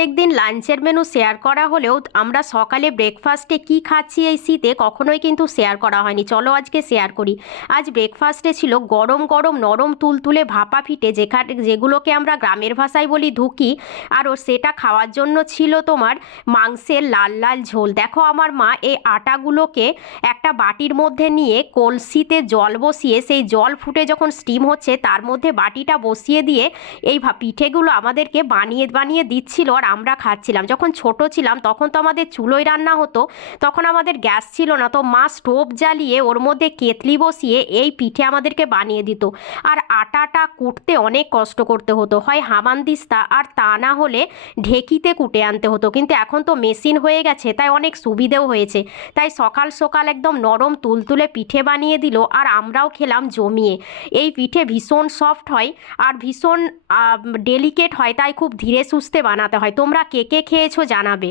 প্রত্যেকদিন লাঞ্চের menu share করা হলেও আমরা সকালে ব্রেকফাস্টে কি খাচ্ছি এই শীতে কখনোই কিন্তু শেয়ার করা হয়নি। চলো আজকে শেয়ার করি। আজ ব্রেকফাস্টে ছিল গরম গরম নরম তুলতুলে ভাপা পিঠে, যেগুলোকে আমরা গ্রামের ভাষায় বলি ধুকি। আরও সেটা খাওয়ার জন্য ছিল তোমার মাংসের লাল লাল ঝোল। দেখো আমার মা এই আটাগুলোকে একটা বাটির মধ্যে নিয়ে কলসিতে জল বসিয়ে সেই জল ফুটে যখন স্টিম হচ্ছে তার মধ্যে বাটিটা বসিয়ে দিয়ে এই পিঠেগুলো আমাদেরকে বানিয়ে বানিয়ে দিচ্ছিল আর আমরা খাচ্ছিলাম। যখন ছোট ছিলাম তখন তো আমাদের চুলোয় রান্না হতো, তখন আমাদের গ্যাস ছিল না, তো মা স্টোভ জ্বালিয়ে ওর মধ্যে কেতলি বসিয়ে এই পিঠে আমাদেরকে বানিয়ে দিত। আর আটাটা কুটতে অনেক কষ্ট করতে হতো, হয় হামানদিস্তা আর তা না হলে ঢেকিতে কুটে আনতে হতো। কিন্তু এখন তো মেশিন হয়ে গেছে, তাই অনেক সুবিধেও হয়েছে। তাই সকাল সকাল একদম নরম তুলতুলে পিঠে বানিয়ে দিল আর আমরাও খেলাম জমিয়ে। এই পিঠে ভীষণ সফট হয় আর ভীষণ ডেলিকেট হয়, তাই খুব ধীরে সুস্থে বানাতে হয়। তোমরা কে কে খেয়েছো জানাবে।